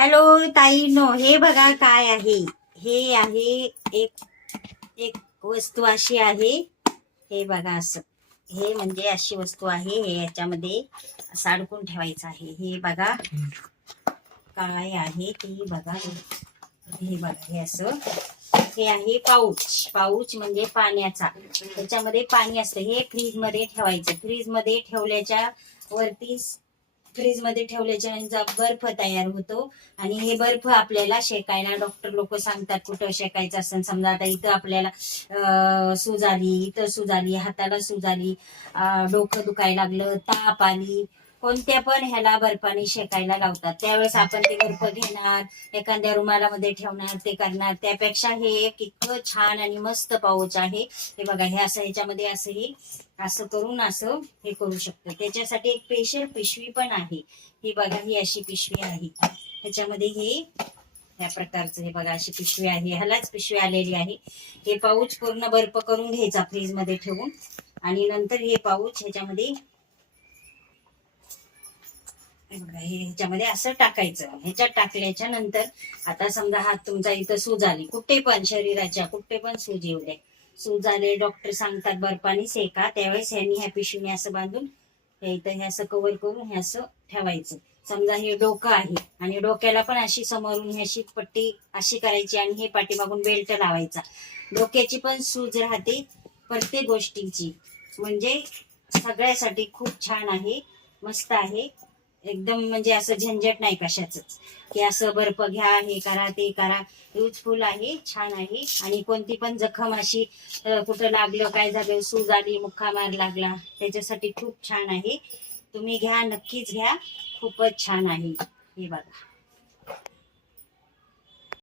Hello ताई no हे बघा काय आहे. हे आहे एक एक वस्तू अशी आहे. हे बघा असं. हे म्हणजे अशी वस्तू आहे. हे याच्यामध्ये असं अडकून ठेवायचं आहे. हे बघा काय आहे ते बघा. हे बघा हे असं. हे आहे पाऊच. पाऊच म्हणजे पाण्याचा. त्याच्यामध्ये पाणी असतं. हे फ्रीजमध्ये ठेवायचं. फ्रीजमध्ये ठेवल्याच्या वरती फ्रीजमध्ये ठेवल्याच्या बर्फ तयार होतो. आणि हे बर्फ आपल्याला शेकायला डॉक्टर लोक सांगतात कुठं शेकायचं असं समजा आता इथं आपल्याला अं, सूज आली इथं सूज आली हाताला सूज आली डोकं दुखायला लागलं ताप आली कोणत्या पण ह्याला बर्फाने शेकायला लावतात. त्यावेळेस आपण ते बर्फ घेणार एखाद्या रुमालामध्ये ठेवणार ते करणार. त्यापेक्षा हे एक इतकं छान आणि मस्त पाऊच आहे. हे बघा हे असं ह्याच्यामध्ये असं हे असं करून असं हे करू शकतो. त्याच्यासाठी एक स्पेशल पिशवी पण आहे. ही बघा ही अशी पिशवी आहे. ह्याच्यामध्ये हे या प्रकारचं हे बघा अशी पिशवी आहे. ह्यालाच पिशवी आलेली आहे. हे पाऊच पूर्ण बर्फ करून घ्यायचा फ्रीजमध्ये ठेवून. आणि नंतर हे पाऊच ह्याच्यामध्ये हे ह्याच्यामध्ये असं टाकायचं. ह्याच्यात टाकल्याच्या नंतर आता समजा हात तुमचा इथं सूज आली कुठे पण शरीराच्या कुठे पण सूज येऊ दे. सूज आले डॉक्टर सांगतात बर्फाने सेका. त्यावेळेस ह्यानी ह्या पिशवीने असं बांधून हे इथं हे असं कव्हर करून हे असं ठेवायचं. समजा हे डोकं आहे आणि डोक्याला पण अशी समोरून ह्याची पट्टी अशी करायची आणि हे पाठीमागून बेल्ट लावायचा. डोक्याची पण सूज राहते प्रत्येक गोष्टीची. म्हणजे सगळ्यासाठी खूप छान आहे मस्त आहे. एकदम म्हणजे असं झंझट नाही कशाच की असं बर्फ घ्या हे करा ते करा. युजफुल आहे छान आहे. आणि कोणती पण जखम अशी कुठं लागलं काय झालं सूज आली मुक्का मार लागला त्याच्यासाठी खूप छान आहे. तुम्ही घ्या नक्कीच घ्या. खूपच छान आहे. हे बघा.